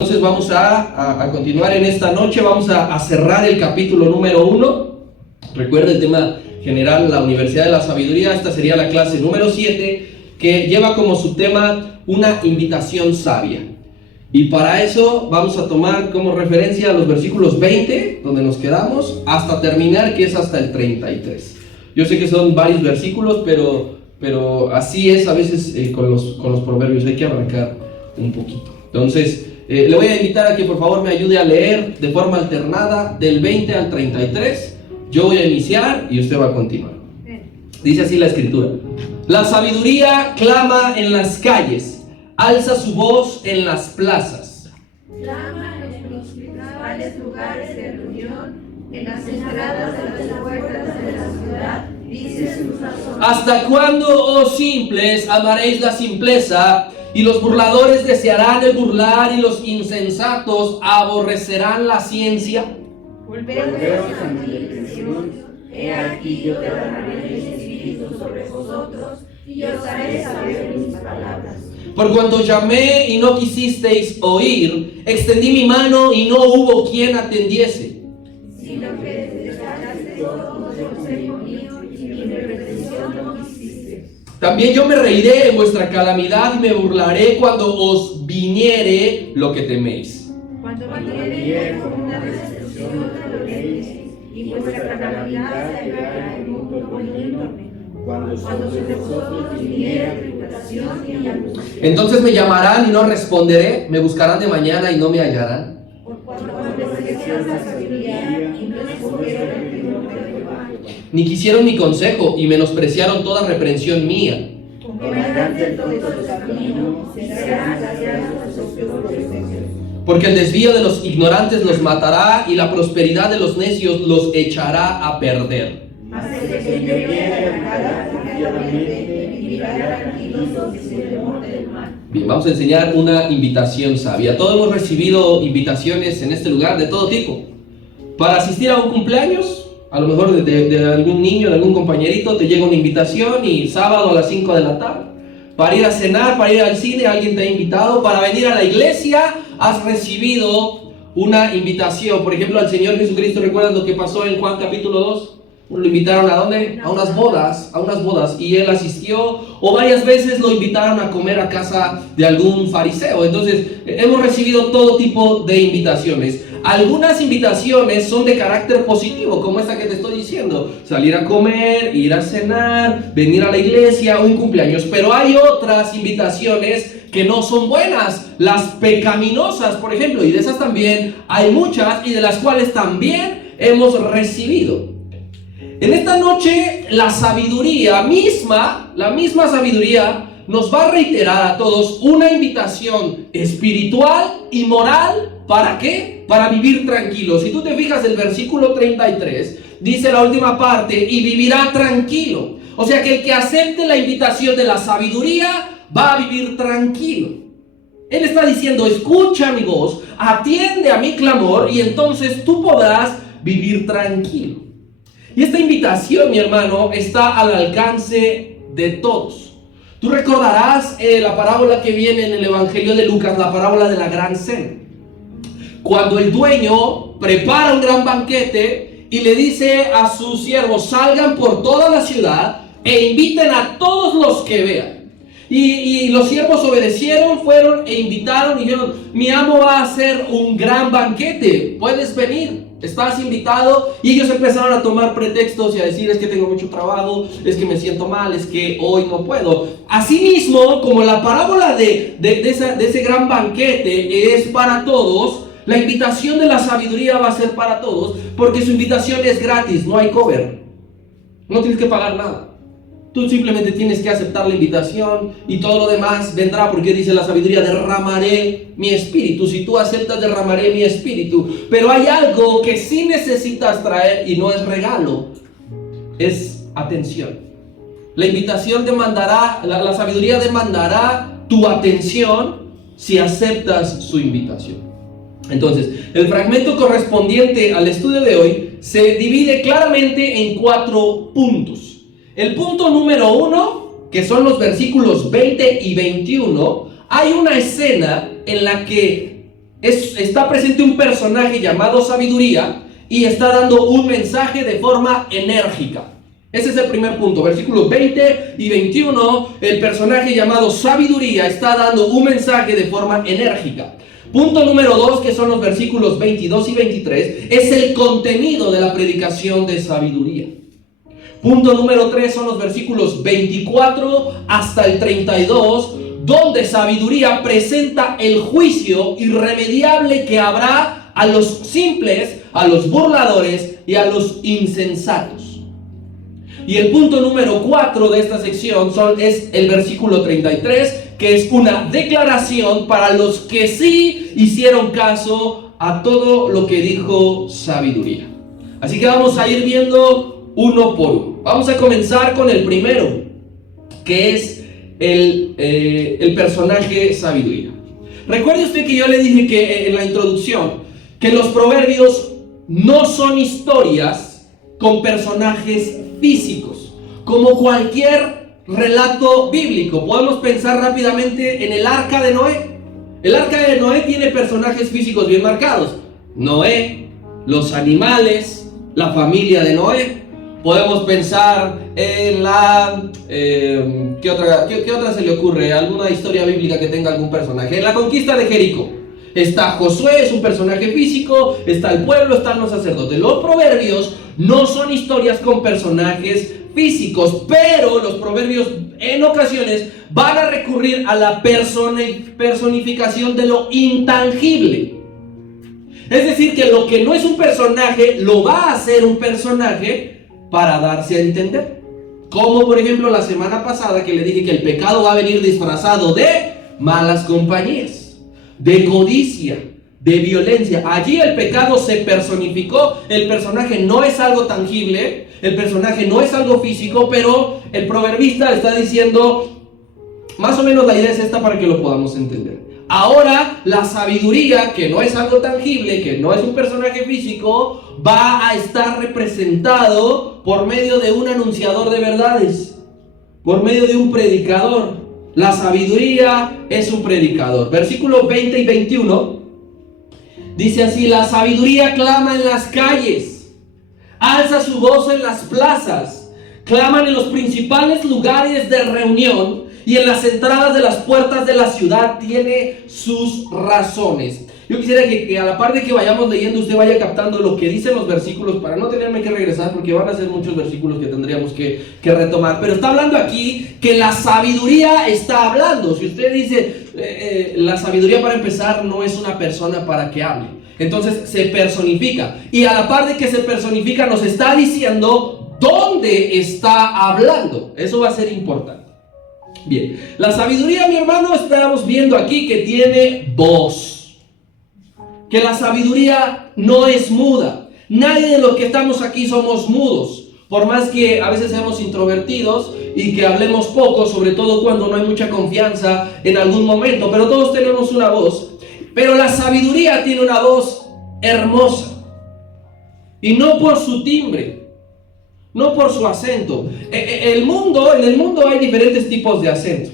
Entonces vamos a continuar en esta noche, vamos a cerrar el capítulo número 1. Recuerda el tema general, la Universidad de la Sabiduría. Esta sería la clase número 7, que lleva como subtema una invitación sabia. Y para eso vamos a tomar como referencia los versículos 20, donde nos quedamos, hasta terminar, que es hasta el 33. Yo sé que son varios versículos, pero así es a veces con los proverbios, hay que arrancar un poquito. Entonces, le voy a invitar a que por favor me ayude a leer de forma alternada del 20 al 33. Yo voy a iniciar y usted va a continuar. Dice así la escritura: la sabiduría clama en las calles, alza su voz en las plazas. Clama en los principales lugares de reunión, en las entradas de las puertas de la ciudad, dice sus razones. ¿Hasta cuándo, oh simples, amaréis la simpleza? Y los burladores desearán el burlar, y los insensatos aborrecerán la ciencia. Volveos a mi intención, he aquí yo derramaré mi espíritu sobre vosotros, y os haré saber mis palabras. Por cuanto llamé y no quisisteis oír, extendí mi mano y no hubo quien atendiese. Sino que desechaste todo el consejo mío, y mi reprensión no quisiste. También yo me reiré en vuestra calamidad y me burlaré cuando os viniere lo que teméis. Cuando viniere como una destrucción de los reyes, y vuestra calamidad se hallará en mundo poniéndome. Cuando sobre vosotros viniera tribulación y angustia. Entonces me llamarán y no responderé, me buscarán de mañana y no me hallarán. Cuando aborrecieron la sabiduría y no escogieron el temor de Jehová. Ni quisieron mi consejo y menospreciaron toda reprensión mía. Comerán del todo su camino, y serán saciados de sus peores deseos. Porque el desvío de los ignorantes los matará y la prosperidad de los necios los echará a perder. Mas el que viviera confiadamente vivirá tranquilo sin temor del mal. Bien, vamos a enseñar una invitación sabia. Todos hemos recibido invitaciones en este lugar de todo tipo. Para asistir a un cumpleaños, a lo mejor de algún niño, de algún compañerito, te llega una invitación y sábado a las 5 de la tarde. Para ir a cenar, para ir al cine, alguien te ha invitado. Para venir a la iglesia, has recibido una invitación. Por ejemplo, al Señor Jesucristo, ¿recuerdas lo que pasó en Juan capítulo 2? Lo invitaron ¿a dónde? A unas bodas, y él asistió, o varias veces lo invitaron a comer a casa de algún fariseo. Entonces, hemos recibido todo tipo de invitaciones. Algunas invitaciones son de carácter positivo, como esta que te estoy diciendo: salir a comer, ir a cenar, venir a la iglesia, un cumpleaños. Pero hay otras invitaciones que no son buenas, las pecaminosas, por ejemplo, y de esas también hay muchas, y de las cuales también hemos recibido. En esta noche, la misma sabiduría nos va a reiterar a todos una invitación espiritual y moral. ¿Para qué? Para vivir tranquilos. Si tú te fijas, el versículo 33 dice la última parte: y vivirá tranquilo. O sea que el que acepte la invitación de la sabiduría va a vivir tranquilo. Él está diciendo: escucha mi voz, atiende a mi clamor, y entonces tú podrás vivir tranquilo. Y esta invitación, mi hermano, está al alcance de todos. Tú recordarás la parábola que viene en el Evangelio de Lucas, la parábola de la gran cena. Cuando el dueño prepara un gran banquete y le dice a sus siervos: salgan por toda la ciudad e inviten a todos los que vean. Y los siervos obedecieron, fueron e invitaron y dijeron: mi amo va a hacer un gran banquete, puedes venir, estás invitado. Y ellos empezaron a tomar pretextos y a decir: es que tengo mucho trabajo, es que me siento mal, es que hoy no puedo. Asimismo, como la parábola de ese gran banquete es para todos, la invitación de la sabiduría va a ser para todos, porque su invitación es gratis, no hay cover, no tienes que pagar nada. Tú simplemente tienes que aceptar la invitación y todo lo demás vendrá, porque dice la sabiduría: derramaré mi espíritu. Si tú aceptas, derramaré mi espíritu. Pero hay algo que sí necesitas traer, y no es regalo, es atención. La invitación demandará, la sabiduría demandará tu atención si aceptas su invitación. Entonces, el fragmento correspondiente al estudio de hoy se divide claramente en 4 puntos. El punto número 1, que son los versículos 20 y 21, hay una escena en la que está presente un personaje llamado sabiduría y está dando un mensaje de forma enérgica. Ese es el primer punto. Versículos 20 y 21, el personaje llamado sabiduría está dando un mensaje de forma enérgica. Punto número 2, que son los versículos 22 y 23, es el contenido de la predicación de sabiduría. Punto número 3 son los versículos 24 hasta el 32, donde sabiduría presenta el juicio irremediable que habrá a los simples, a los burladores y a los insensatos. Y el punto número 4 de esta sección es el versículo 33, que es una declaración para los que sí hicieron caso a todo lo que dijo sabiduría. Así que vamos a ir viendo uno por uno. Vamos a comenzar con el primero, que es el personaje sabiduría. Recuerde usted que yo le dije que en la introducción que los proverbios no son historias con personajes físicos, como cualquier relato bíblico. Podemos pensar rápidamente en el arca de Noé. El arca de Noé tiene personajes físicos bien marcados: Noé, los animales, la familia de Noé. Podemos pensar en ¿qué otra se le ocurre? ¿Alguna historia bíblica que tenga algún personaje? En la conquista de Jericó está Josué, es un personaje físico, está el pueblo, están los sacerdotes. Los proverbios no son historias con personajes físicos, pero los proverbios en ocasiones van a recurrir a la personificación de lo intangible. Es decir, que lo que no es un personaje lo va a hacer un personaje para darse a entender. Como por ejemplo la semana pasada que le dije que el pecado va a venir disfrazado de malas compañías, de codicia, de violencia. Allí el pecado se personificó. El personaje no es algo tangible, el personaje no es algo físico, pero el proverbista está diciendo, más o menos la idea es esta para que lo podamos entender. Ahora la sabiduría, que no es algo tangible, que no es un personaje físico, va a estar representado por medio de un anunciador de verdades, por medio de un predicador. La sabiduría es un predicador. Versículos 20 y 21 dice así: la sabiduría clama en las calles, alza su voz en las plazas, claman en los principales lugares de reunión y en las entradas de las puertas de la ciudad, tiene sus razones. Yo quisiera que a la par de que vayamos leyendo, usted vaya captando lo que dicen los versículos, para no tenerme que regresar, porque van a ser muchos versículos que tendríamos que retomar. Pero está hablando aquí que la sabiduría está hablando. Si usted dice, la sabiduría, para empezar, no es una persona para que hable. Entonces se personifica. Y a la par de que se personifica, nos está diciendo dónde está hablando. Eso va a ser importante. Bien, la sabiduría, mi hermano, estamos viendo aquí que tiene voz. Que la sabiduría no es muda. Nadie de los que estamos aquí somos mudos. Por más que a veces seamos introvertidos y que hablemos poco, sobre todo cuando no hay mucha confianza en algún momento. Pero todos tenemos una voz. Pero la sabiduría tiene una voz hermosa. Y no por su timbre, no por su acento. En el mundo hay diferentes tipos de acento.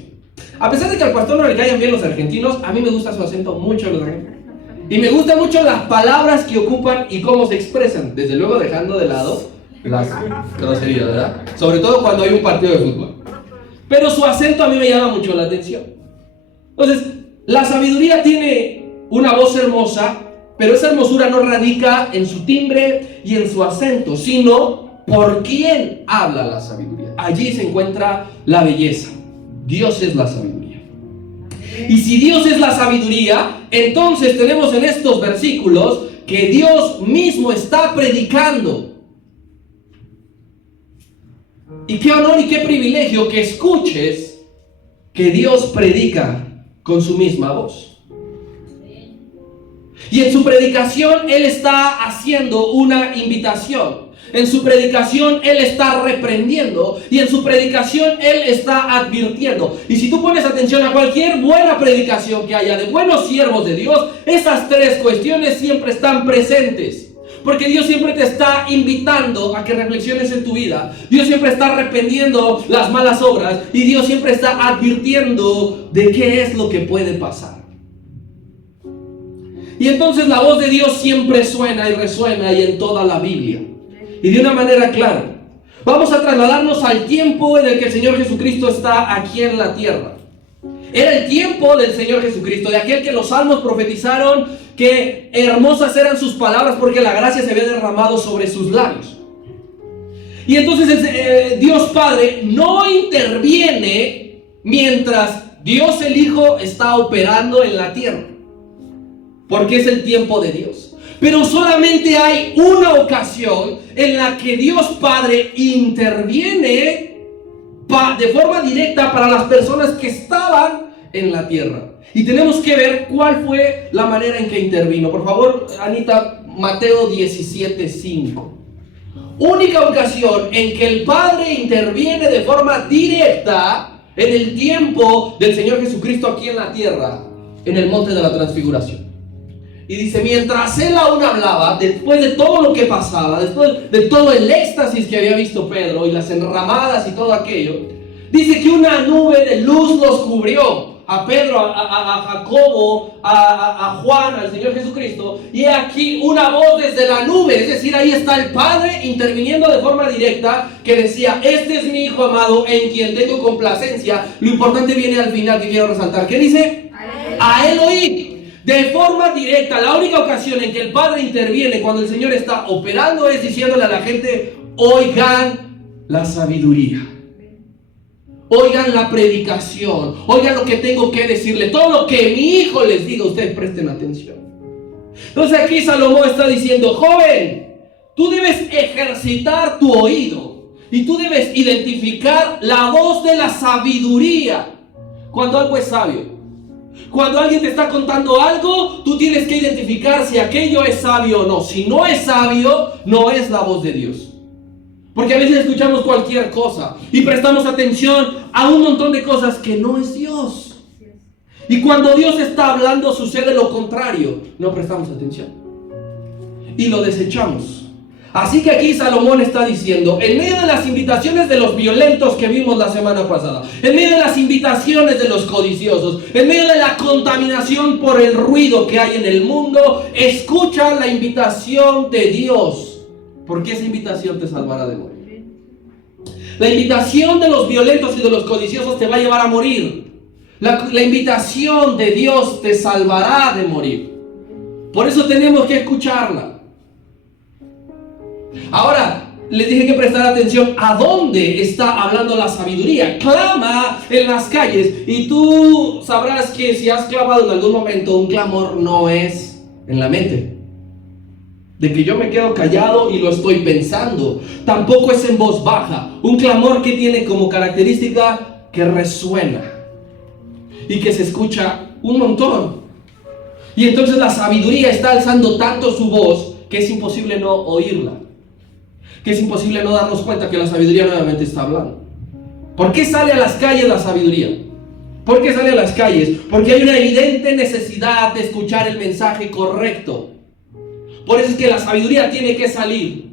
A pesar de que al pastor no le caigan bien los argentinos, a mí me gusta su acento mucho, los argentinos. Y me gustan mucho las palabras que ocupan y cómo se expresan. Desde luego dejando de lado las groserías, ¿verdad? Sobre todo cuando hay un partido de fútbol. Pero su acento a mí me llama mucho la atención. Entonces, la sabiduría tiene una voz hermosa, pero esa hermosura no radica en su timbre y en su acento, sino por quién habla la sabiduría. Allí se encuentra la belleza. Dios es la sabiduría. Y si Dios es la sabiduría, entonces tenemos en estos versículos que Dios mismo está predicando. Y qué honor y qué privilegio que escuches que Dios predica con su misma voz. Y en su predicación Él está haciendo una invitación. En su predicación Él está reprendiendo. Y en su predicación Él está advirtiendo. Y si tú pones atención a cualquier buena predicación que haya de buenos siervos de Dios, esas tres cuestiones siempre están presentes. Porque Dios siempre te está invitando a que reflexiones en tu vida. Dios siempre está reprendiendo las malas obras. Y Dios siempre está advirtiendo de qué es lo que puede pasar. Y entonces la voz de Dios siempre suena y resuena y en toda la Biblia. Y de una manera clara. Vamos a trasladarnos al tiempo en el que el Señor Jesucristo está aquí en la tierra. Era el tiempo del Señor Jesucristo, de aquel que los salmos profetizaron que hermosas eran sus palabras porque la gracia se había derramado sobre sus labios. Y entonces Dios Padre no interviene mientras Dios el Hijo está operando en la tierra, porque es el tiempo de Dios. Pero solamente hay una ocasión en la que Dios Padre interviene de forma directa para las personas que estaban en la tierra. Y tenemos que ver cuál fue la manera en que intervino. Por favor, Anita, Mateo 17:5. Única ocasión en que el Padre interviene de forma directa en el tiempo del Señor Jesucristo aquí en la tierra, en el monte de la transfiguración. Y dice, mientras él aún hablaba, después de todo lo que pasaba, después de todo el éxtasis que había visto Pedro y las enramadas y todo aquello, dice que una nube de luz los cubrió, a Pedro, a Jacobo, a Juan, al Señor Jesucristo, y aquí una voz desde la nube, es decir, ahí está el Padre interviniendo de forma directa, que decía, este es mi Hijo amado en quien tengo complacencia. Lo importante viene al final que quiero resaltar, ¿qué dice? A él oí. De forma directa, la única ocasión en que el Padre interviene cuando el Señor está operando es diciéndole a la gente, oigan la sabiduría, oigan la predicación, oigan lo que tengo que decirle, todo lo que mi Hijo les diga, ustedes presten atención. Entonces aquí Salomón está diciendo, joven, tú debes ejercitar tu oído y tú debes identificar la voz de la sabiduría cuando algo es sabio. Cuando alguien te está contando algo, tú tienes que identificar si aquello es sabio o no. Si no es sabio, no es la voz de Dios. Porque a veces escuchamos cualquier cosa y prestamos atención a un montón de cosas que no es Dios. Y cuando Dios está hablando sucede lo contrario. No prestamos atención y lo desechamos. Así que aquí Salomón está diciendo, en medio de las invitaciones de los violentos que vimos la semana pasada, en medio de las invitaciones de los codiciosos, en medio de la contaminación por el ruido que hay en el mundo, escucha la invitación de Dios, porque esa invitación te salvará de morir. La invitación de los violentos y de los codiciosos te va a llevar a morir. La invitación de Dios te salvará de morir. Por eso tenemos que escucharla. Ahora, les dije que prestar atención a dónde está hablando la sabiduría. Clama en las calles. Y tú sabrás que si has clamado en algún momento, un clamor no es en la mente, de que yo me quedo callado y lo estoy pensando. Tampoco es en voz baja. Un clamor que tiene como característica que resuena y que se escucha un montón. Y entonces la sabiduría está alzando tanto su voz que es imposible no oírla, que es imposible no darnos cuenta que la sabiduría nuevamente está hablando. ¿Por qué sale a las calles la sabiduría? ¿Por qué sale a las calles? Porque hay una evidente necesidad de escuchar el mensaje correcto. Por eso es que la sabiduría tiene que salir.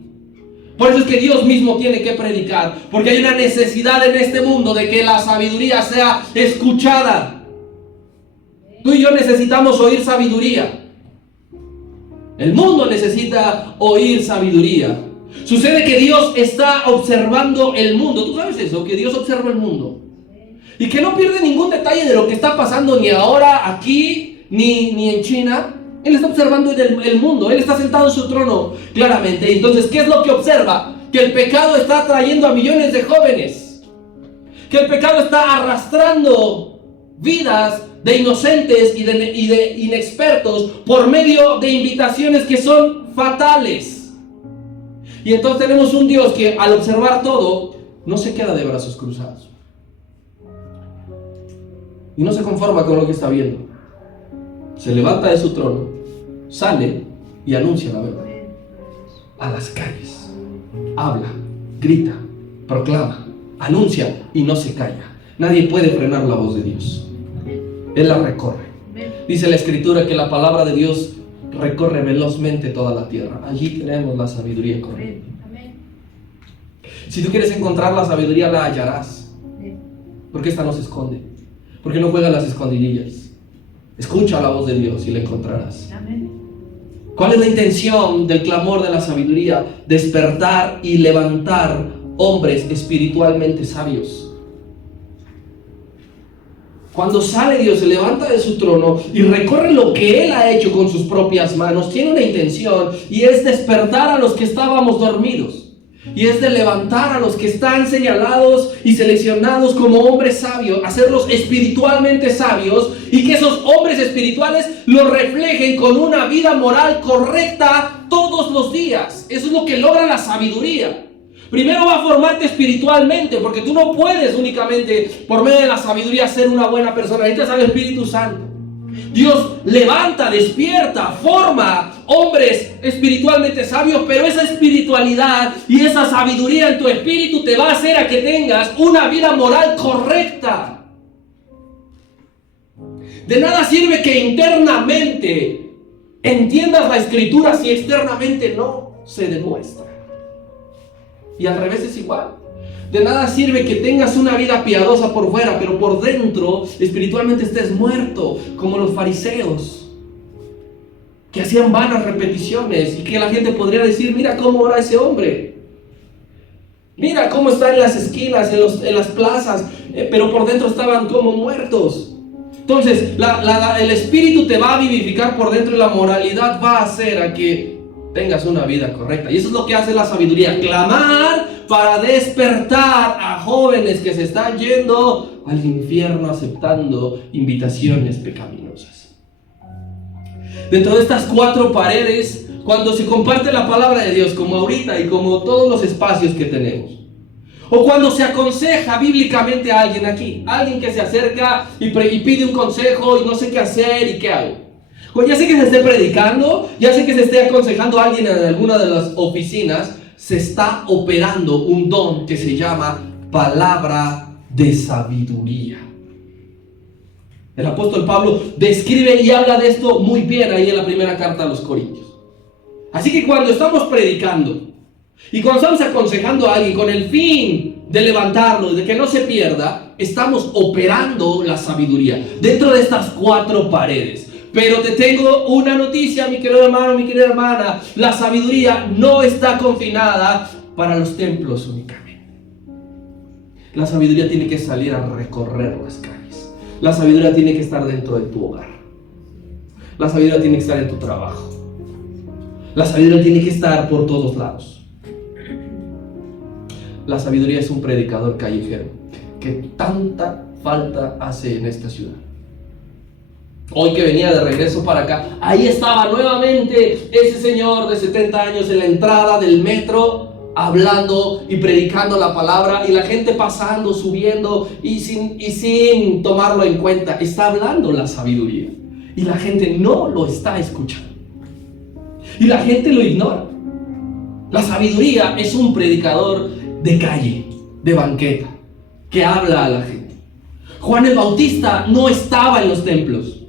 Por eso es que Dios mismo tiene que predicar. Porque hay una necesidad en este mundo de que la sabiduría sea escuchada. Tú y yo necesitamos oír sabiduría. El mundo necesita oír sabiduría. Sucede que Dios está observando el mundo. ¿Tú sabes eso? Que Dios observa el mundo. Y que no pierde ningún detalle de lo que está pasando ni ahora, aquí, ni en China. Él está observando el mundo. Él está sentado en su trono, claramente. Entonces, ¿qué es lo que observa? Que el pecado está atrayendo a millones de jóvenes. Que el pecado está arrastrando vidas de inocentes y de inexpertos por medio de invitaciones que son fatales. Y entonces tenemos un Dios que al observar todo, no se queda de brazos cruzados. Y no se conforma con lo que está viendo. Se levanta de su trono, sale y anuncia la verdad. A las calles. Habla, grita, proclama, anuncia y no se calla. Nadie puede frenar la voz de Dios. Él la recorre. Dice la Escritura que la palabra de Dios recorre velozmente toda la tierra. Allí tenemos la sabiduría correcta. Si tú quieres encontrar la sabiduría, la hallarás. Porque esta no se esconde. Porque no juega a las escondidillas. Escucha la voz de Dios y la encontrarás. Amén. ¿Cuál es la intención del clamor de la sabiduría? Despertar y levantar hombres espiritualmente sabios. Cuando sale Dios, se levanta de su trono y recorre lo que Él ha hecho con sus propias manos, tiene una intención, y es despertar a los que estábamos dormidos. Y es de levantar a los que están señalados y seleccionados como hombres sabios, hacerlos espiritualmente sabios, y que esos hombres espirituales lo reflejen con una vida moral correcta todos los días. Eso es lo que logra la sabiduría. Primero va a formarte espiritualmente, porque tú no puedes únicamente por medio de la sabiduría ser una buena persona. Necesitas al Espíritu Santo. Dios levanta, despierta, forma hombres espiritualmente sabios, pero esa espiritualidad y esa sabiduría en tu espíritu te va a hacer a que tengas una vida moral correcta. De nada sirve que internamente entiendas la Escritura si externamente no se demuestra. Y al revés es igual. De nada sirve que tengas una vida piadosa por fuera, pero por dentro espiritualmente estés muerto, como los fariseos, que hacían vanas repeticiones y que la gente podría decir: mira cómo ora ese hombre, mira cómo está en las esquinas, en las plazas, pero por dentro estaban como muertos. Entonces el Espíritu te va a vivificar por dentro, y la moralidad va a hacer a que tengas una vida correcta. Y eso es lo que hace la sabiduría: clamar para despertar a jóvenes que se están yendo al infierno aceptando invitaciones pecaminosas. Dentro de estas 4 paredes, cuando se comparte la palabra de Dios, como ahorita y como todos los espacios que tenemos, o cuando se aconseja bíblicamente a alguien aquí, alguien que se acerca y pide un consejo y no sé qué hacer y qué hago. Pues ya sé que se esté predicando, ya sé que se esté aconsejando a alguien en alguna de las oficinas, se está operando un don que se llama palabra de sabiduría. El apóstol Pablo describe y habla de esto muy bien ahí en la primera carta a los Corintios. Así que cuando estamos predicando y cuando estamos aconsejando a alguien con el fin de levantarlo, de que no se pierda, estamos operando la sabiduría dentro de estas 4 paredes. Pero te tengo una noticia, mi querido hermano, mi querida hermana: la sabiduría no está confinada para los templos únicamente. La sabiduría tiene que salir a recorrer las calles. La sabiduría tiene que estar dentro de tu hogar. La sabiduría tiene que estar en tu trabajo. La sabiduría tiene que estar por todos lados. La sabiduría es un predicador callejero que tanta falta hace en esta ciudad. Hoy que venía de regreso para acá, ahí estaba nuevamente ese señor de 70 años en la entrada del metro, hablando y predicando la palabra, y la gente pasando, subiendo y sin tomarlo en cuenta. Está hablando la sabiduría y la gente no lo está escuchando, y la gente lo ignora. La sabiduría es un predicador de calle, de banqueta, que habla a la gente. Juan el Bautista no estaba en los templos.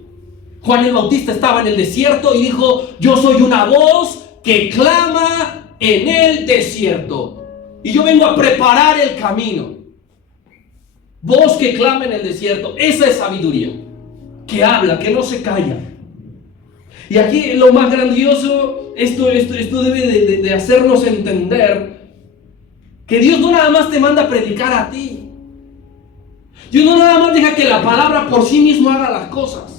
Juan el Bautista estaba en el desierto y dijo: yo soy una voz que clama en el desierto, y yo vengo a preparar el camino. Voz que clama en el desierto. Esa es sabiduría, que habla, que no se calla. Y aquí lo más grandioso, esto debe de hacernos entender que Dios no nada más te manda a predicar a ti. Dios no nada más deja que la palabra por sí mismo haga las cosas.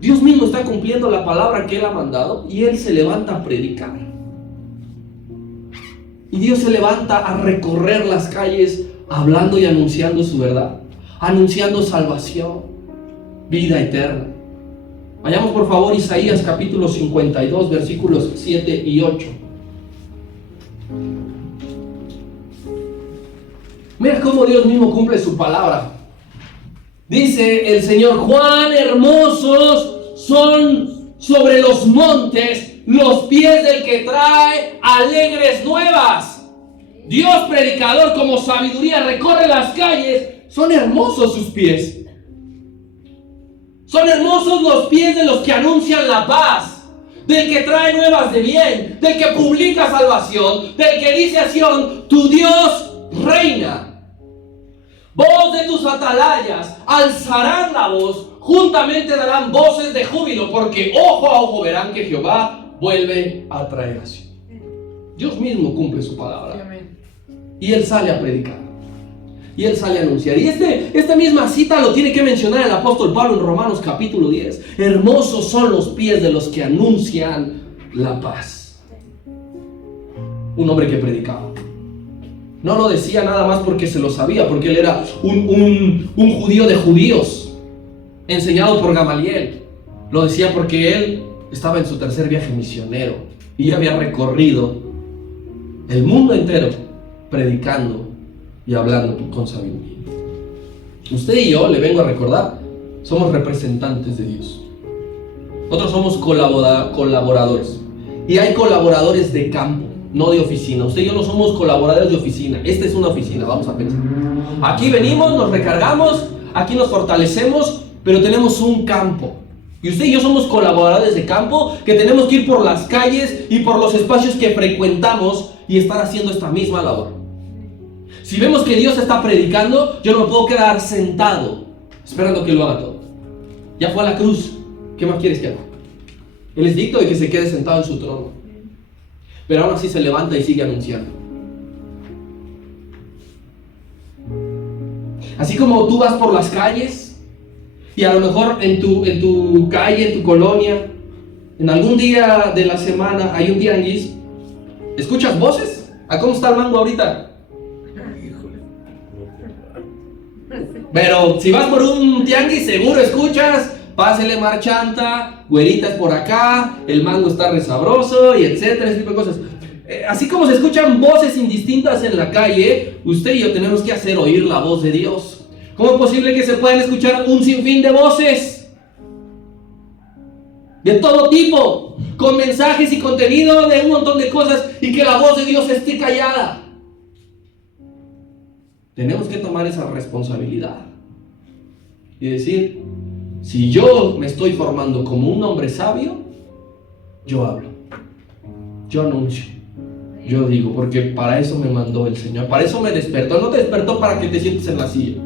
Dios mismo está cumpliendo la palabra que Él ha mandado, y Él se levanta a predicar. Y Dios se levanta a recorrer las calles hablando y anunciando su verdad, anunciando salvación, vida eterna. Vayamos por favor Isaías capítulo 52, versículos 7 y 8. Mira cómo Dios mismo cumple su palabra. Dice el Señor: cuán hermosos son sobre los montes los pies del que trae alegres nuevas. Dios predicador como sabiduría recorre las calles. Son hermosos sus pies. Son hermosos los pies de los que anuncian la paz, del que trae nuevas de bien, del que publica salvación, del que dice a Sión: tu Dios reina. Voz de tus atalayas alzarán la voz, juntamente darán voces de júbilo, porque ojo a ojo verán que Jehová vuelve a traer a Sion. Dios mismo cumple su palabra. Y Él sale a predicar. Y Él sale a anunciar. Y esta misma cita lo tiene que mencionar el apóstol Pablo en Romanos capítulo 10. Hermosos son los pies de los que anuncian la paz. Un hombre que predicaba. No lo decía nada más porque se lo sabía, porque él era un judío de judíos, enseñado por Gamaliel. Lo decía porque él estaba en su tercer viaje misionero y había recorrido el mundo entero predicando y hablando con sabiduría. Usted y yo, le vengo a recordar, somos representantes de Dios. Nosotros somos colaboradores. Y hay colaboradores de campo, no de oficina. Usted y yo no somos colaboradores de oficina. Esta es una oficina, vamos a pensar. Aquí venimos, nos recargamos, aquí nos fortalecemos, pero tenemos un campo. Y usted y yo somos colaboradores de campo que tenemos que ir por las calles y por los espacios que frecuentamos y estar haciendo esta misma labor. Si vemos que Dios está predicando, yo no me puedo quedar sentado esperando que lo haga todo. Ya fue a la cruz, ¿qué más quieres que haga? Él es digno de que se quede sentado en su trono, pero aún así se levanta y sigue anunciando. Así como tú vas por las calles y a lo mejor en tu calle, en tu colonia, en algún día de la semana hay un tianguis, ¿escuchas voces? ¿A cómo está el mango ahorita? Pero si vas por un tianguis seguro escuchas, pásele marchanta, güeritas por acá, el mango está resabroso y etcétera, ese tipo de cosas. Así como se escuchan voces indistintas en la calle, usted y yo tenemos que hacer oír la voz de Dios. ¿Cómo es posible que se puedan escuchar un sinfín de voces? De todo tipo, con mensajes y contenido de un montón de cosas, y que la voz de Dios esté callada. Tenemos que tomar esa responsabilidad y decir, si yo me estoy formando como un hombre sabio, yo hablo, yo anuncio, yo digo, porque para eso me mandó el Señor, para eso me despertó. No te despertó para que te sientes en la silla.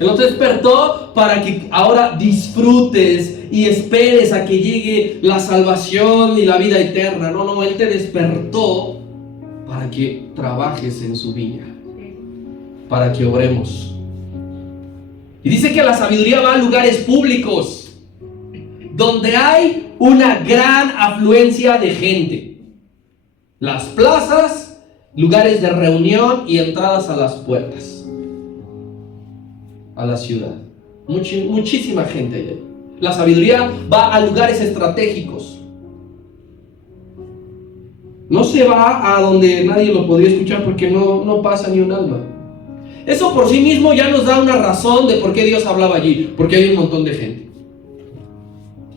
Él no te despertó para que ahora disfrutes y esperes a que llegue la salvación y la vida eterna. No, Él te despertó para que trabajes en su viña, para que obremos. Y dice que la sabiduría va a lugares públicos, donde hay una gran afluencia de gente. Las plazas, lugares de reunión y entradas a las puertas, a la ciudad. Muchísima gente hay. La sabiduría va a lugares estratégicos. No se va a donde nadie lo podría escuchar porque no pasa ni un alma. Eso por sí mismo ya nos da una razón de por qué Dios hablaba allí. Porque hay un montón de gente.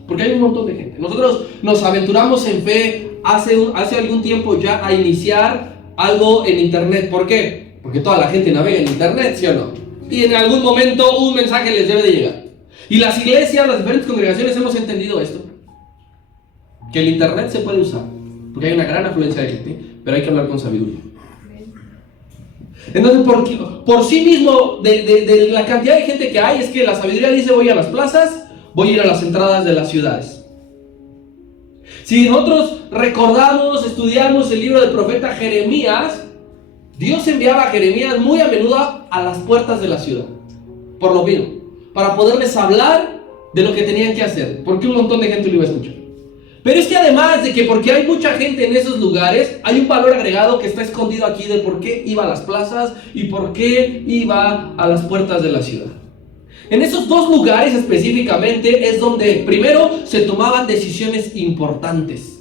Porque hay un montón de gente. Nosotros nos aventuramos en fe hace algún tiempo ya a iniciar algo en internet. ¿Por qué? Porque toda la gente navega en internet, ¿sí o no? Y en algún momento un mensaje les debe de llegar. Y las iglesias, las diferentes congregaciones hemos entendido esto. Que el internet se puede usar. Porque hay una gran afluencia de gente. Pero hay que hablar con sabiduría. Entonces, por sí mismo, de la cantidad de gente que hay, es que la sabiduría dice: voy a las plazas, voy a ir a las entradas de las ciudades. Si nosotros recordamos, estudiamos el libro del profeta Jeremías, Dios enviaba a Jeremías muy a menudo a las puertas de la ciudad, por lo mismo, para poderles hablar de lo que tenían que hacer, porque un montón de gente lo iba a escuchar. Pero es que además de que porque hay mucha gente en esos lugares, hay un valor agregado que está escondido aquí de por qué iba a las plazas y por qué iba a las puertas de la ciudad. En esos dos lugares específicamente es donde primero se tomaban decisiones importantes.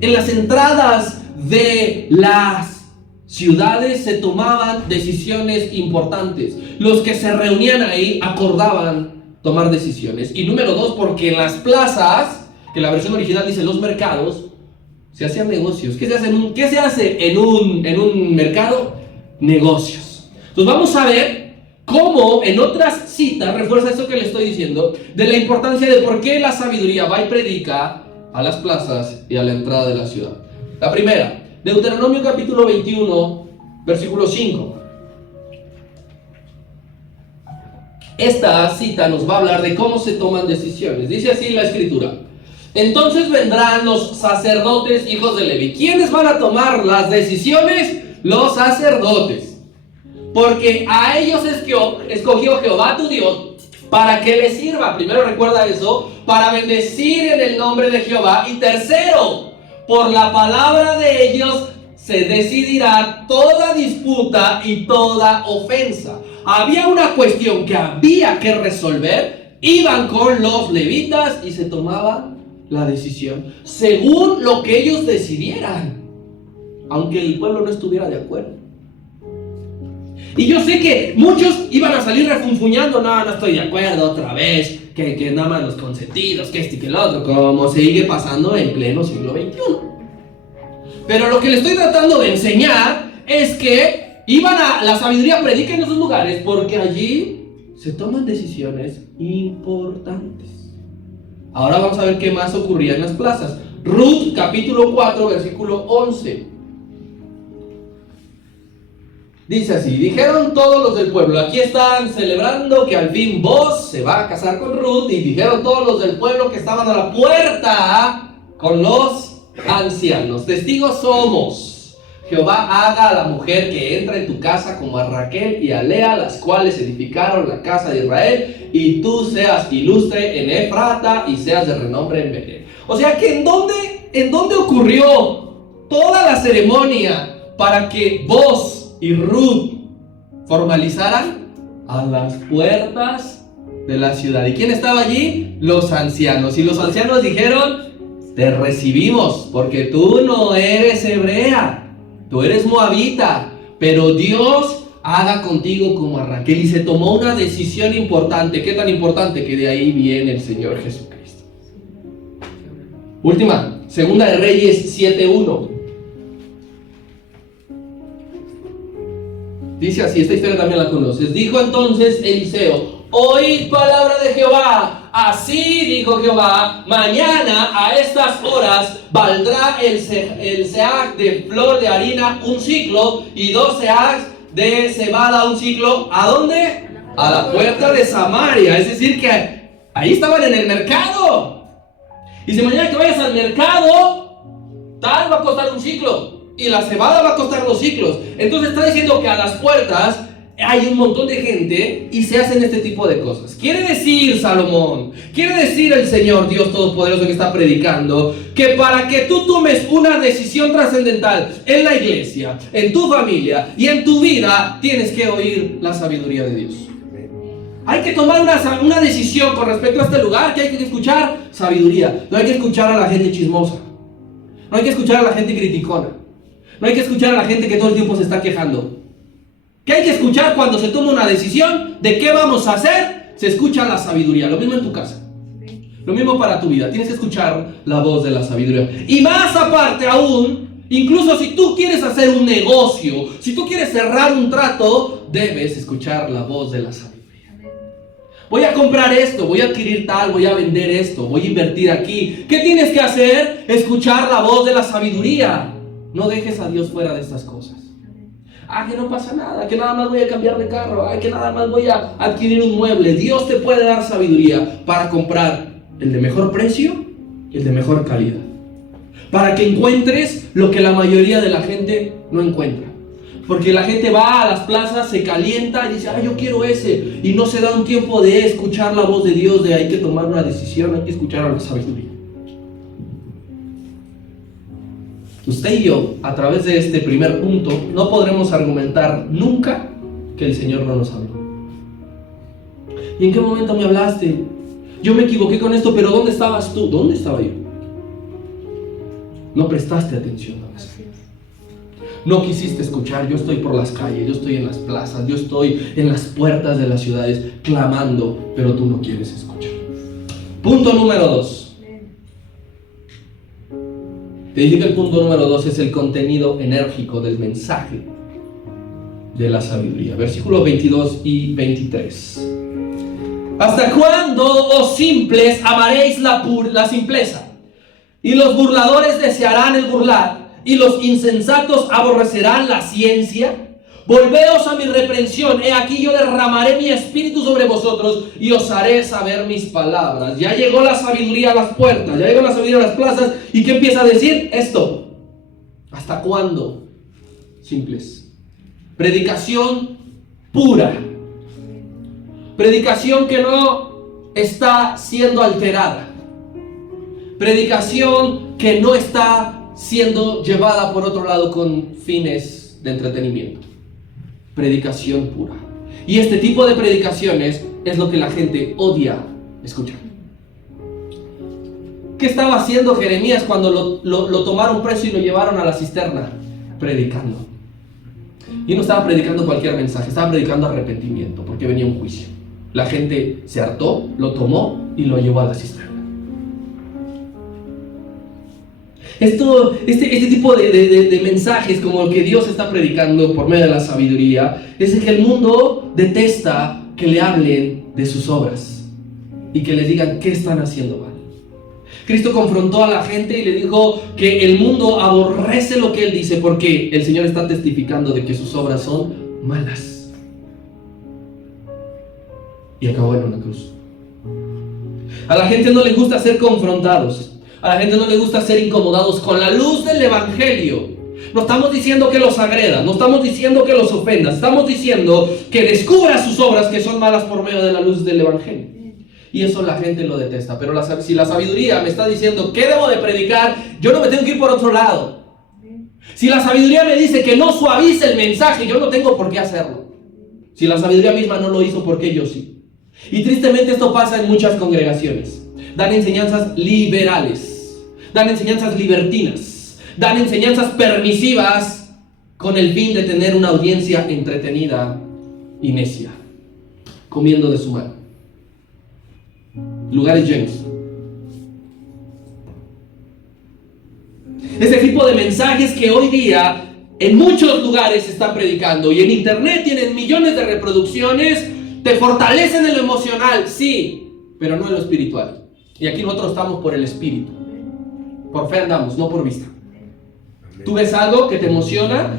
En las entradas de las ciudades se tomaban decisiones importantes. Los que se reunían ahí acordaban tomar decisiones. Y número dos, porque en las plazas, que la versión original dice los mercados, se hacían negocios. ¿Qué se hace en un mercado? Negocios. Entonces vamos a ver cómo en otras citas refuerza esto que le estoy diciendo, de la importancia de por qué la sabiduría va y predica a las plazas y a la entrada de la ciudad. La primera, Deuteronomio capítulo 21, versículo 5. Esta cita nos va a hablar de cómo se toman decisiones. Dice así la escritura: entonces vendrán los sacerdotes hijos de Leví. ¿Quiénes van a tomar las decisiones? Los sacerdotes. Porque a ellos escogió Jehová tu Dios para que les sirva. Primero, recuerda eso, para bendecir en el nombre de Jehová. Y tercero, por la palabra de ellos se decidirá toda disputa y toda ofensa. Había una cuestión que había que resolver. Iban con los levitas y se tomaba la decisión según lo que ellos decidieran, aunque el pueblo no estuviera de acuerdo. Y yo sé que muchos iban a salir refunfuñando: no estoy de acuerdo otra vez, que nada más los consentidos, que este y que el otro, como sigue pasando en pleno siglo XXI. Pero lo que le estoy tratando de enseñar es que la sabiduría predica en esos lugares porque allí se toman decisiones importantes. Ahora vamos a ver qué más ocurría en las plazas. Ruth capítulo 4 versículo 11. Dice así: dijeron todos los del pueblo. Aquí están celebrando que al fin Boaz se va a casar con Ruth. Y dijeron todos los del pueblo que estaban a la puerta con los ancianos: testigos somos. Jehová haga a la mujer que entra en tu casa como a Raquel y a Lea, las cuales edificaron la casa de Israel, y tú seas ilustre en Efrata y seas de renombre en Belén. O sea que ¿en dónde ocurrió toda la ceremonia para que Boaz y Ruth formalizaran? A las puertas de la ciudad. ¿Y quién estaba allí? Los ancianos. Y los ancianos dijeron: te recibimos porque tú no eres hebrea, tú eres moabita, pero Dios haga contigo como a Raquel. Y se tomó una decisión importante. ¿Qué tan importante? Que de ahí viene el Señor Jesucristo. Última, Segunda de Reyes 7:1. Dice así, esta historia también la conoces. Dijo entonces Eliseo: oíd palabra de Jehová. Así dijo Jehová: mañana a estas horas valdrá el seah de flor de harina un ciclo, y 2 seahs de cebada un ciclo. ¿A dónde? A la puerta de Samaria. Es decir que ahí estaban en el mercado. Y si mañana que vayas al mercado, tal va a costar un ciclo, y la cebada va a costar 2 ciclos. Entonces está diciendo que a las puertas hay un montón de gente y se hacen este tipo de cosas. Quiere decir Salomón, quiere decir el Señor Dios Todopoderoso que está predicando, que para que tú tomes una decisión trascendental en la iglesia, en tu familia y en tu vida, tienes que oír la sabiduría de Dios. Hay que tomar una decisión con respecto a este lugar. Que hay que escuchar sabiduría. No hay que escuchar a la gente chismosa. No hay que escuchar a la gente criticona. No hay que escuchar a la gente que todo el tiempo se está quejando. ¿Qué hay que escuchar cuando se toma una decisión de qué vamos a hacer? Se escucha la sabiduría. Lo mismo en tu casa. Lo mismo para tu vida. Tienes que escuchar la voz de la sabiduría. Y más aparte aún, incluso si tú quieres hacer un negocio, si tú quieres cerrar un trato, debes escuchar la voz de la sabiduría. Voy a comprar esto, voy a adquirir tal, voy a vender esto, voy a invertir aquí. ¿Qué tienes que hacer? Escuchar la voz de la sabiduría. No dejes a Dios fuera de estas cosas. Que no pasa nada, que nada más voy a cambiar de carro, que nada más voy a adquirir un mueble. Dios te puede dar sabiduría para comprar el de mejor precio y el de mejor calidad, para que encuentres lo que la mayoría de la gente no encuentra. Porque la gente va a las plazas, se calienta y dice: yo quiero ese, y no se da un tiempo de escuchar la voz de Dios, de hay que tomar una decisión, hay que escuchar a la sabiduría. Usted y yo, a través de este primer punto, no podremos argumentar nunca que el Señor no nos habló. ¿Y en qué momento me hablaste? Yo me equivoqué con esto, pero ¿dónde estabas tú? ¿Dónde estaba yo? No prestaste atención a eso. No quisiste escuchar. Yo estoy por las calles, yo estoy en las plazas, yo estoy en las puertas de las ciudades clamando, pero tú no quieres escuchar. Punto número 2. Te dije que el punto número 2 es el contenido enérgico del mensaje de la sabiduría. Versículos 22 y 23. ¿Hasta cuándo, oh simples, amaréis la simpleza? Y los burladores desearán el burlar, y los insensatos aborrecerán la ciencia. volveos a mi reprensión, he aquí yo derramaré mi espíritu sobre vosotros y os haré saber mis palabras. Ya llegó la sabiduría a las puertas, ya llegó la sabiduría a las plazas. ¿Y qué empieza a decir? Esto. ¿Hasta cuándo? Simples. Predicación pura. Predicación que no está siendo alterada. Predicación que no está siendo llevada por otro lado con fines de entretenimiento. Predicación pura. Y este tipo de predicaciones es lo que la gente odia escuchar. ¿Qué estaba haciendo Jeremías cuando lo tomaron preso y lo llevaron a la cisterna? Predicando. Y no estaba predicando cualquier mensaje, estaba predicando arrepentimiento, porque venía un juicio. La gente se hartó, lo tomó y lo llevó a la cisterna. Este tipo de mensajes como el que Dios está predicando por medio de la sabiduría es el que el mundo detesta que le hablen de sus obras y que les digan qué están haciendo mal. Cristo confrontó a la gente y le dijo que el mundo aborrece lo que Él dice porque el Señor está testificando de que sus obras son malas. Y acabó en una cruz. A la gente no le gusta ser confrontados. A la gente no le gusta ser incomodados con la luz del Evangelio. No estamos diciendo que los agreda, no estamos diciendo que los ofenda, estamos diciendo que descubra sus obras que son malas por medio de la luz del Evangelio. Y eso la gente lo detesta. Pero si la sabiduría me está diciendo qué debo de predicar, yo no me tengo que ir por otro lado. Si la sabiduría me dice que no suavice el mensaje, yo no tengo por qué hacerlo. Si la sabiduría misma no lo hizo, ¿por qué yo sí? Y tristemente esto pasa en muchas congregaciones. Dan enseñanzas liberales, dan enseñanzas libertinas, dan enseñanzas permisivas con el fin de tener una audiencia entretenida y necia, comiendo de su mano. Lugares llenos. Ese tipo de mensajes que hoy día en muchos lugares se están predicando y en internet tienen millones de reproducciones, te fortalecen en lo emocional, sí, pero no en lo espiritual. Y aquí nosotros estamos por el espíritu. Por fe andamos, no por vista. Tú ves algo que te emociona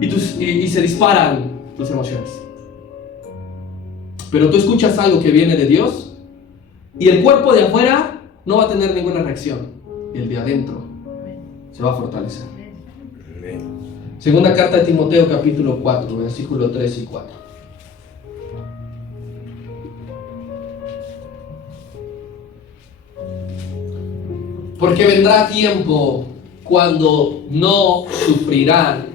y se disparan tus emociones. Pero tú escuchas algo que viene de Dios y el cuerpo de afuera no va a tener ninguna reacción. Y el de adentro se va a fortalecer. Segunda carta de Timoteo, capítulo 4, versículo 3 y 4. Porque vendrá tiempo cuando no sufrirán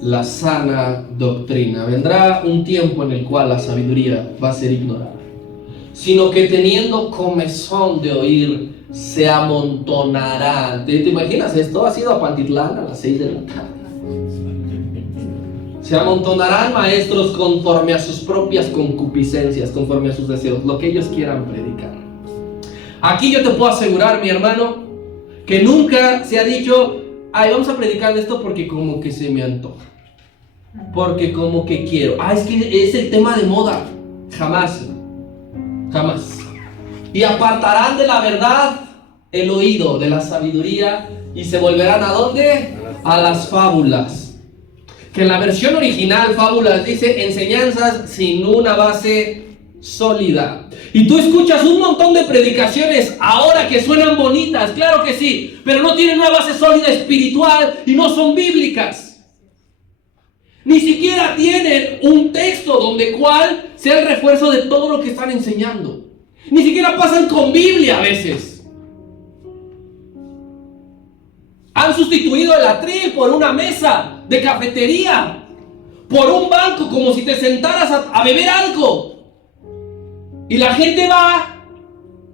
la sana doctrina. Vendrá un tiempo en el cual la sabiduría va a ser ignorada, sino que teniendo comezón de oír, se amontonarán. ¿Te imaginas esto? Ha sido a Pantitlán a las 6 de la tarde. Se amontonarán maestros conforme a sus propias concupiscencias, conforme a sus deseos, lo que ellos quieran predicar. Aquí yo te puedo asegurar, mi hermano, que nunca se ha dicho, ay, vamos a predicar de esto porque como que se me antoja, porque como que quiero, es que es el tema de moda. Jamás, jamás. Y apartarán de la verdad el oído de la sabiduría y se volverán ¿a dónde? A las fábulas. Que en la versión original, fábulas, dice enseñanzas sin una base sólida. Y tú escuchas un montón de predicaciones ahora que suenan bonitas, claro que sí, pero no tienen una base sólida espiritual y no son bíblicas. Ni siquiera tienen un texto donde cual sea el refuerzo de todo lo que están enseñando. Ni siquiera pasan con Biblia a veces. Han sustituido el atril por una mesa de cafetería, por un banco, como si te sentaras a beber algo. Y la gente va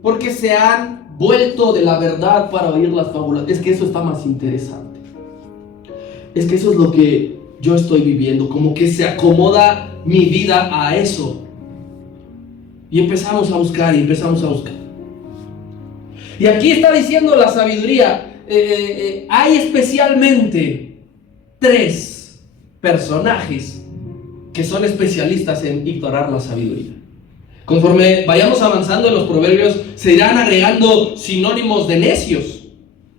porque se han vuelto de la verdad para oír las fábulas. Es que eso está más interesante. Es que eso es lo que yo estoy viviendo. Como que se acomoda mi vida a eso. Y empezamos a buscar y empezamos a buscar. Y aquí está diciendo la sabiduría. Hay especialmente 3 personajes que son especialistas en ignorar la sabiduría. Conforme vayamos avanzando en los proverbios, se irán agregando sinónimos de necios.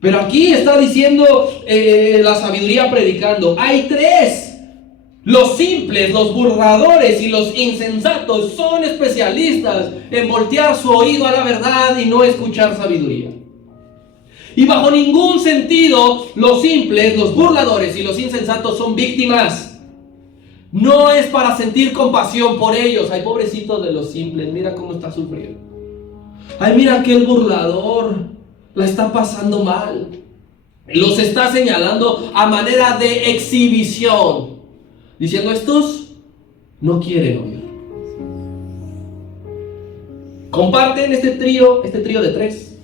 Pero aquí está diciendo la sabiduría predicando. Hay 3 Los simples, los burladores y los insensatos son especialistas en voltear su oído a la verdad y no escuchar sabiduría. Y bajo ningún sentido los simples, los burladores y los insensatos son víctimas. No es para sentir compasión por ellos. Ay, pobrecitos de los simples, mira cómo está sufriendo. Ay, mira aquel burlador, la está pasando mal. Los está señalando a manera de exhibición, diciendo, estos no quieren oír. Comparten este trío de tres.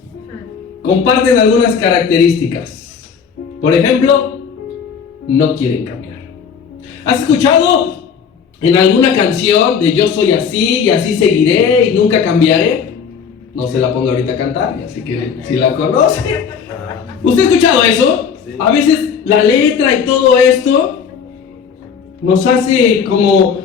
Comparten algunas características. Por ejemplo, no quieren cambiar. ¿Has escuchado en alguna canción de yo soy así y así seguiré y nunca cambiaré? No se la ponga ahorita a cantar, así que si la conoce. ¿Usted ha escuchado eso? A veces la letra y todo esto nos hace como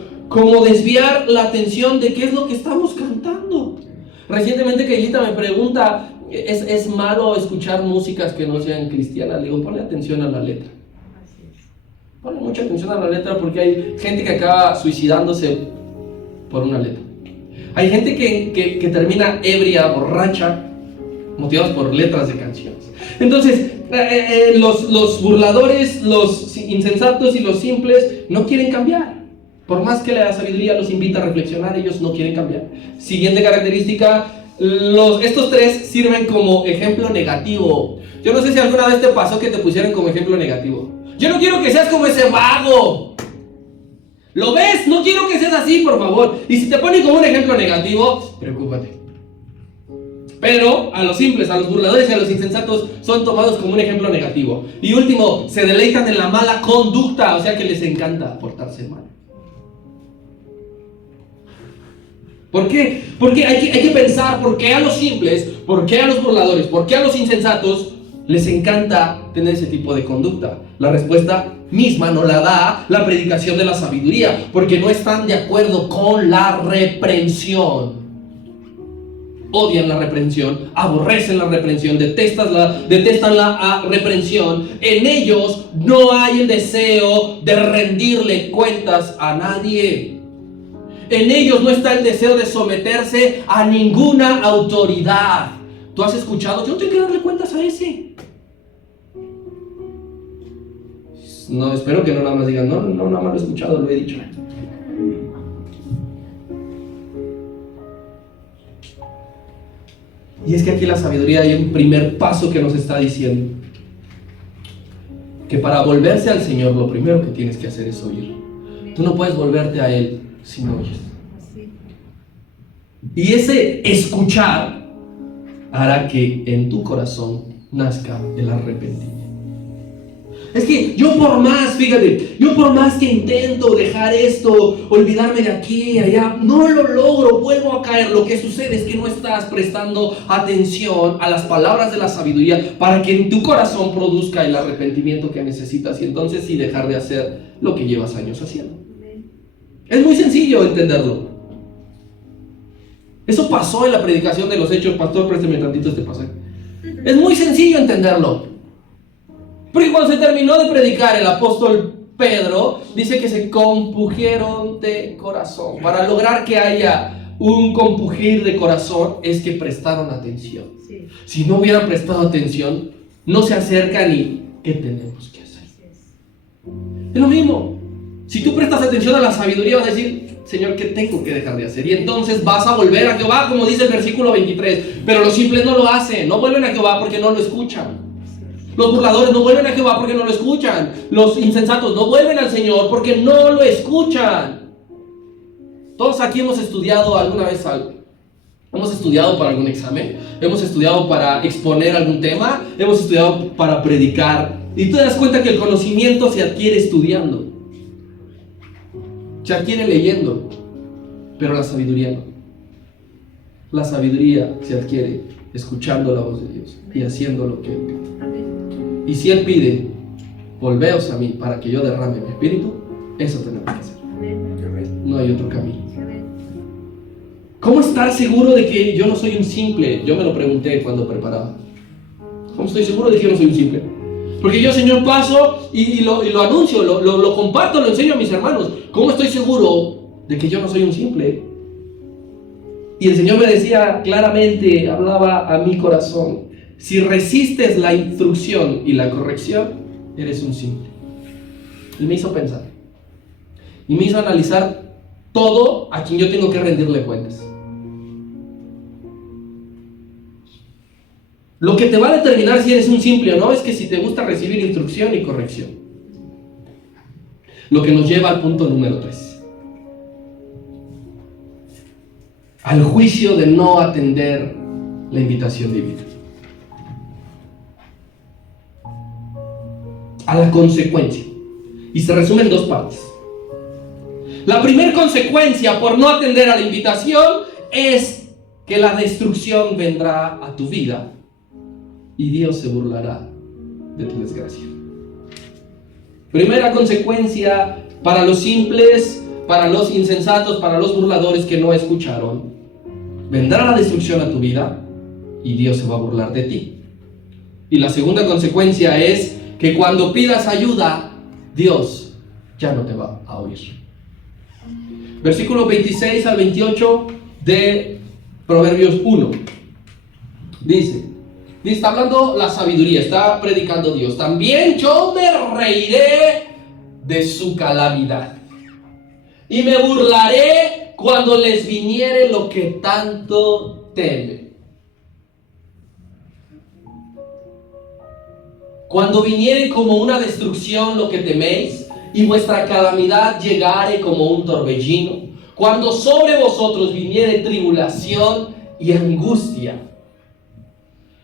desviar la atención de qué es lo que estamos cantando. Recientemente Keilita me pregunta, ¿es malo escuchar músicas que no sean cristianas? Le digo, ponle atención a la letra. Ponle mucha atención a la letra porque hay gente que acaba suicidándose por una letra. Hay gente que termina ebria, borracha, motivados por letras de canciones. Entonces, los burladores, los insensatos y los simples no quieren cambiar. Por más que la sabiduría los invita a reflexionar, ellos no quieren cambiar. Siguiente característica, estos tres sirven como ejemplo negativo. Yo no sé si alguna vez te pasó que te pusieran como ejemplo negativo. Yo no quiero que seas como ese vago. ¿Lo ves? No quiero que seas así, por favor. Y si te ponen como un ejemplo negativo, preocúpate. Pero a los simples, a los burladores y a los insensatos son tomados como un ejemplo negativo. Y último, se deleitan en la mala conducta, o sea que les encanta portarse mal. ¿Por qué? Porque hay que pensar por qué a los simples, por qué a los burladores, por qué a los insensatos les encanta tener ese tipo de conducta. La respuesta misma no la da la predicación de la sabiduría, porque no están de acuerdo con la reprensión. Odian la reprensión, aborrecen la reprensión, detestan la reprensión. En ellos no hay el deseo de rendirle cuentas a nadie. En ellos no está el deseo de someterse a ninguna autoridad. ¿Tú has escuchado? Yo no tengo que darle cuentas a ese. No, espero que no nada más digan, no, nada más lo he escuchado, lo he dicho. Y es que aquí la sabiduría hay un primer paso que nos está diciendo. Que para volverse al Señor, lo primero que tienes que hacer es oír. Tú no puedes volverte a Él si no oyes. Y ese escuchar hará que en tu corazón nazca el arrepentimiento. Es que yo por más que intento dejar esto, olvidarme de aquí y allá, no lo logro, vuelvo a caer. Lo que sucede es que no estás prestando atención a las palabras de la sabiduría para que en tu corazón produzca el arrepentimiento que necesitas y entonces sí dejar de hacer lo que llevas años haciendo. Es muy sencillo entenderlo. Eso pasó en la predicación de los Hechos. Pastor, présteme tantito este pasaje. Es muy sencillo entenderlo. Porque cuando se terminó de predicar, el apóstol Pedro dice que se compungieron de corazón. Para lograr que haya un compungir de corazón es que prestaron atención. Sí. Si no hubieran prestado atención, no se acercan y ¿qué tenemos que hacer? Es lo mismo. Si tú prestas atención a la sabiduría, vas a decir, Señor, ¿qué tengo que dejar de hacer? Y entonces vas a volver a Jehová, como dice el versículo 23. Pero los simples no lo hacen, no vuelven a Jehová porque no lo escuchan. Los burladores no vuelven a Jehová porque no lo escuchan. Los insensatos no vuelven al Señor porque no lo escuchan. Todos aquí hemos estudiado alguna vez algo. Hemos estudiado para algún examen. Hemos estudiado para exponer algún tema. Hemos estudiado para predicar. Y tú te das cuenta que el conocimiento se adquiere estudiando. Se adquiere leyendo. Pero la sabiduría no. La sabiduría se adquiere escuchando la voz de Dios y haciendo lo que Él pide. Y si Él pide, volveos a mí para que yo derrame mi espíritu, eso tenemos que hacer. No hay otro camino. ¿Cómo estar seguro de que yo no soy un simple? Yo me lo pregunté cuando preparaba. ¿Cómo estoy seguro de que yo no soy un simple? Porque yo, Señor, paso y lo anuncio, lo comparto, lo enseño a mis hermanos. ¿Cómo estoy seguro de que yo no soy un simple? Y el Señor me decía claramente, hablaba a mi corazón: si resistes la instrucción y la corrección, eres un simple. Y me hizo pensar. Y me hizo analizar todo a quien yo tengo que rendirle cuentas. Lo que te va a determinar si eres un simple o no es que si te gusta recibir instrucción y corrección. Lo que nos lleva al punto número 3. Al juicio de no atender la invitación divina. A la consecuencia. Y se resume en 2 partes. La primera consecuencia por no atender a la invitación es que la destrucción vendrá a tu vida y Dios se burlará de tu desgracia. Primera consecuencia para los simples, para los insensatos, para los burladores que no escucharon: vendrá la destrucción a tu vida y Dios se va a burlar de ti. Y la segunda consecuencia es que cuando pidas ayuda, Dios ya no te va a oír. Versículo 26 al 28 de Proverbios 1. Está hablando la sabiduría, está predicando Dios. También yo me reiré de su calamidad y me burlaré cuando les viniere lo que tanto temen. Cuando viniere como una destrucción lo que teméis, y vuestra calamidad llegare como un torbellino, cuando sobre vosotros viniere tribulación y angustia,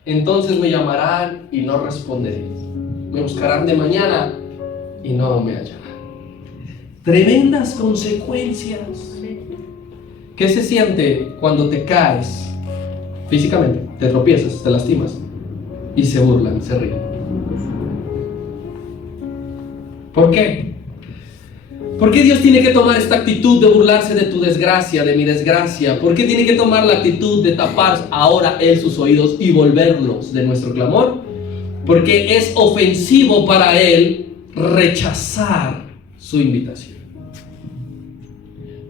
entonces me llamarán y no responderé. Me buscarán de mañana y no me hallarán. Tremendas consecuencias. ¿Qué se siente cuando te caes físicamente? Te tropiezas, te lastimas y se burlan, se ríen. ¿Por qué? ¿Por qué Dios tiene que tomar esta actitud de burlarse de tu desgracia, de mi desgracia? ¿Por qué tiene que tomar la actitud de tapar ahora Él sus oídos y volverlos de nuestro clamor? Porque es ofensivo para Él rechazar su invitación.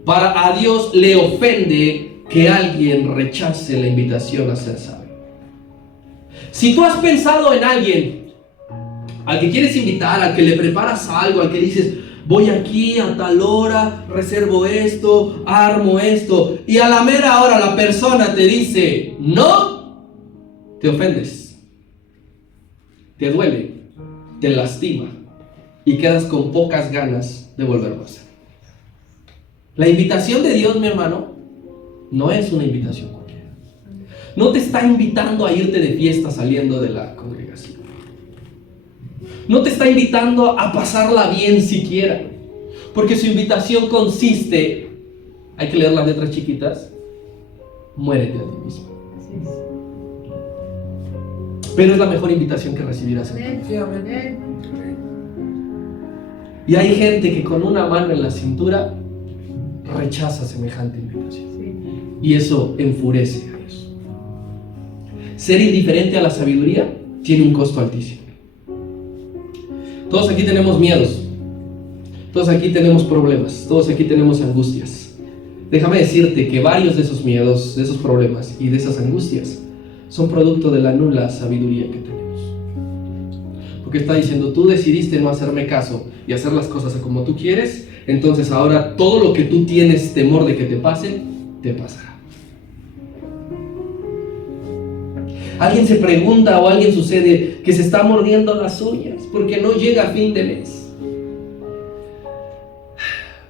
A Dios le ofende que alguien rechace la invitación a ser sabio. Si tú has pensado en alguien al que quieres invitar, al que le preparas algo, al que dices: voy aquí a tal hora, reservo esto, armo esto, y a la mera hora la persona te dice no, te ofendes, te duele, te lastima y quedas con pocas ganas de volverlo a hacer. La invitación de Dios, mi hermano, no es una invitación cualquiera. No te está invitando a irte de fiesta saliendo de la congregación. No te está invitando a pasarla bien siquiera, porque su invitación consiste, hay que leer las letras chiquitas: muérete a ti mismo. Pero es la mejor invitación que recibirás en tu vida. Y hay gente que con una mano en la cintura rechaza semejante invitación, y eso enfurece a Dios. Ser indiferente a la sabiduría tiene un costo altísimo. Todos aquí tenemos miedos, todos aquí tenemos problemas, todos aquí tenemos angustias. Déjame decirte que varios de esos miedos, de esos problemas y de esas angustias son producto de la nula sabiduría que tenemos. Porque está diciendo: tú decidiste no hacerme caso y hacer las cosas como tú quieres, entonces ahora todo lo que tú tienes temor de que te pase, te pasará. Alguien se pregunta o alguien sucede que se está mordiendo las uñas porque no llega a fin de mes.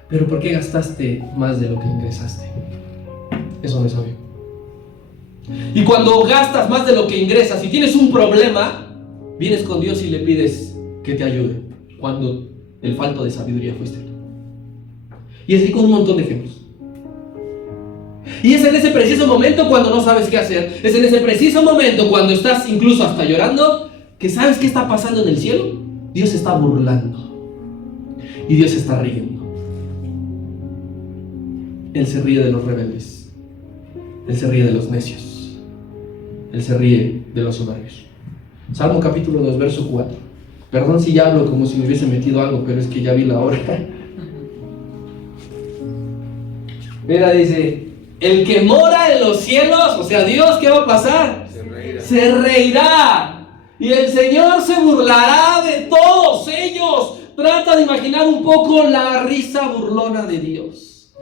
Pero ¿por qué gastaste más de lo que ingresaste? Eso no es obvio. Y cuando gastas más de lo que ingresas y tienes un problema, vienes con Dios y le pides que te ayude, cuando el falto de sabiduría fuiste tú. Y así con un montón de ejemplos. Y es en ese preciso momento cuando no sabes qué hacer, es en ese preciso momento cuando estás incluso hasta llorando, que sabes qué está pasando en el cielo. Dios se está burlando y Dios se está riendo. Él se ríe de los rebeldes, Él se ríe de los necios, Él se ríe de los soberbios. Salmo capítulo 2, verso 4. Perdón si ya hablo como si me hubiese metido algo, pero es que ya vi la hora. Mira, dice, el que mora en los cielos, o sea, Dios, ¿qué va a pasar? Se reirá. Y el Señor se burlará de todos ellos. Trata de imaginar un poco la risa burlona de Dios,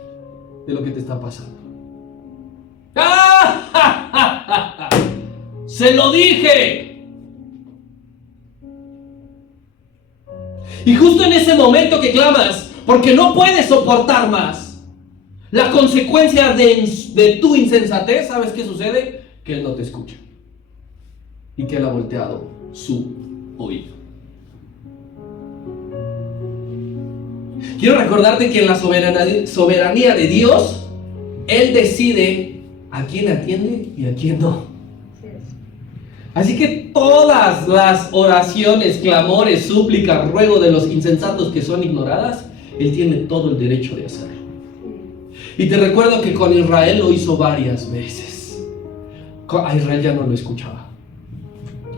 de lo que te está pasando. ¡Ah! ¡Se lo dije! Y justo en ese momento que clamas, porque no puedes soportar más la consecuencia de tu insensatez, ¿sabes qué sucede? Que Él no te escucha y que Él ha volteado su oído. Quiero recordarte que en la soberanía de Dios, Él decide a quién atiende y a quién no. Así que todas las oraciones, clamores, súplicas, ruego de los insensatos que son ignoradas, Él tiene todo el derecho de hacerlo. Y te recuerdo que con Israel lo hizo varias veces. A Israel ya no lo escuchaba.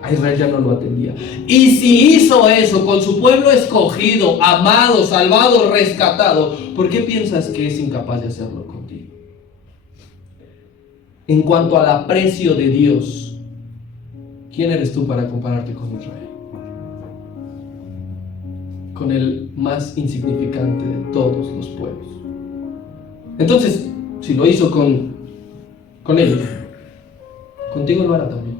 A Israel ya no lo atendía. Y si hizo eso con su pueblo escogido, amado, salvado, rescatado, ¿por qué piensas que es incapaz de hacerlo contigo? En cuanto al aprecio de Dios, ¿quién eres tú para compararte con Israel? Con el más insignificante de todos los pueblos. Entonces, si lo hizo con ellos, contigo lo hará también.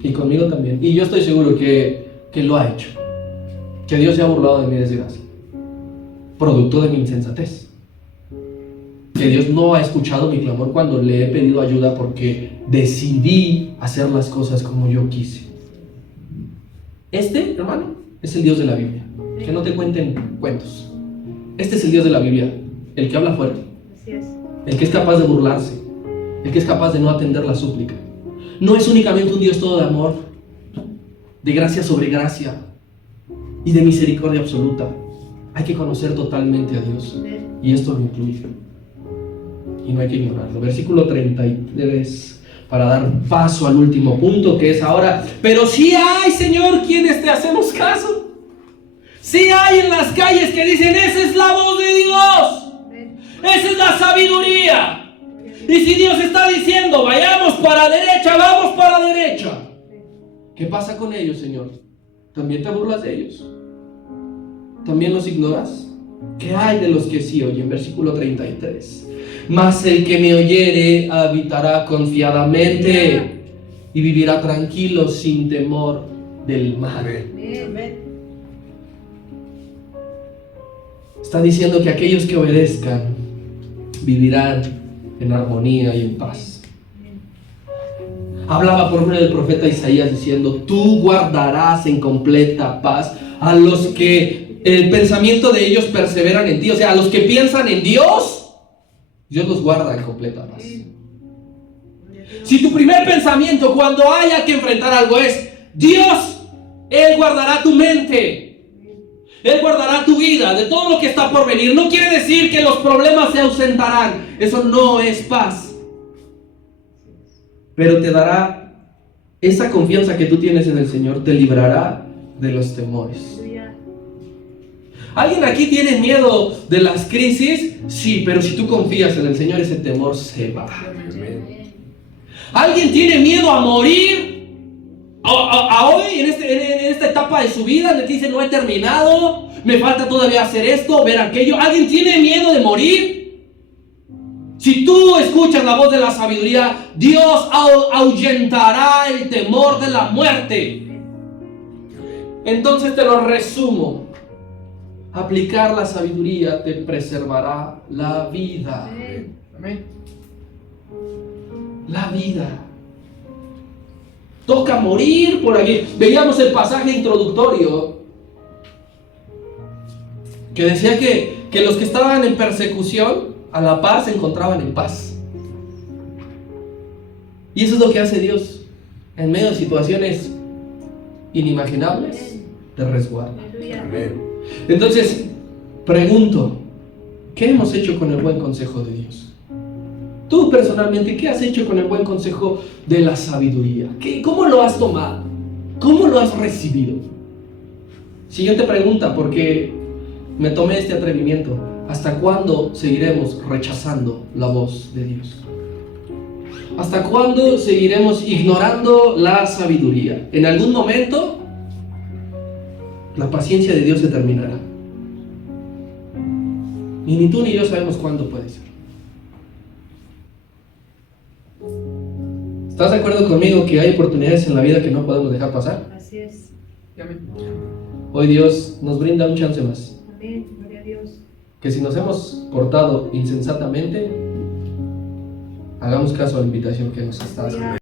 Y conmigo también. Y yo estoy seguro que lo ha hecho. Que Dios se ha burlado de mi desgracia, producto de mi insensatez. Que Dios no ha escuchado mi clamor cuando le he pedido ayuda porque decidí hacer las cosas como yo quise. Este, hermano, es el Dios de la Biblia. Que no te cuenten cuentos. Este es el Dios de la Biblia, el que habla fuerte, el que es capaz de burlarse, el que es capaz de no atender la súplica. No es únicamente un Dios todo de amor, de gracia sobre gracia y de misericordia absoluta. Hay que conocer totalmente a Dios, y esto lo incluye. Y no hay que ignorarlo. Versículo 33, para dar paso al último punto, que es ahora: pero sí hay, Señor, quienes te hacemos caso. Sí hay en las calles que dicen, esa es la voz de Dios, esa es la sabiduría. Y si Dios está diciendo, vayamos para derecha, vamos para derecha. ¿Qué pasa con ellos, Señor? ¿También te burlas de ellos? ¿También los ignoras? ¿Qué hay de los que sí oyen? Versículo 33. Mas el que me oyere habitará confiadamente y vivirá tranquilo sin temor del mal. Amén. Está diciendo que aquellos que obedezcan vivirán en armonía y en paz. Hablaba por medio del profeta Isaías diciendo, tú guardarás en completa paz a los que el pensamiento de ellos perseveran en ti. O sea, a los que piensan en Dios, Dios los guarda en completa paz. Si tu primer pensamiento cuando haya que enfrentar algo es Dios, Él guardará tu mente, Él guardará tu vida de todo lo que está por venir. No quiere decir que los problemas se ausentarán. Eso no es paz. Pero te dará esa confianza que tú tienes en el Señor, te librará de los temores. ¿Alguien aquí tiene miedo de las crisis? Sí, pero si tú confías en el Señor, ese temor se va. ¿Alguien tiene miedo a morir? A hoy, en esta etapa de su vida, donde dice, no he terminado, me falta todavía hacer esto, ver aquello. ¿Alguien tiene miedo de morir? Si tú escuchas la voz de la sabiduría, Dios ahuyentará el temor de la muerte. Entonces te lo resumo. Aplicar la sabiduría te preservará la vida. Amén. La vida. Toca morir por aquí. Veíamos el pasaje introductorio que decía que los que estaban en persecución a la par se encontraban en paz. Y eso es lo que hace Dios en medio de situaciones inimaginables, de resguardo. Amén. Entonces, pregunto, ¿qué hemos hecho con el buen consejo de Dios? Tú personalmente, ¿qué has hecho con el buen consejo de la sabiduría? ¿Cómo lo has tomado? ¿Cómo lo has recibido? Siguiente pregunta, porque me tomé este atrevimiento. ¿Hasta cuándo seguiremos rechazando la voz de Dios? ¿Hasta cuándo seguiremos ignorando la sabiduría? En algún momento, la paciencia de Dios se terminará. Y ni tú ni yo sabemos cuándo puede ser. ¿Estás de acuerdo conmigo que hay oportunidades en la vida que no podemos dejar pasar? Así es. Hoy Dios nos brinda un chance más. Amén. Gloria a Dios. Que si nos hemos portado insensatamente, hagamos caso a la invitación que nos está haciendo.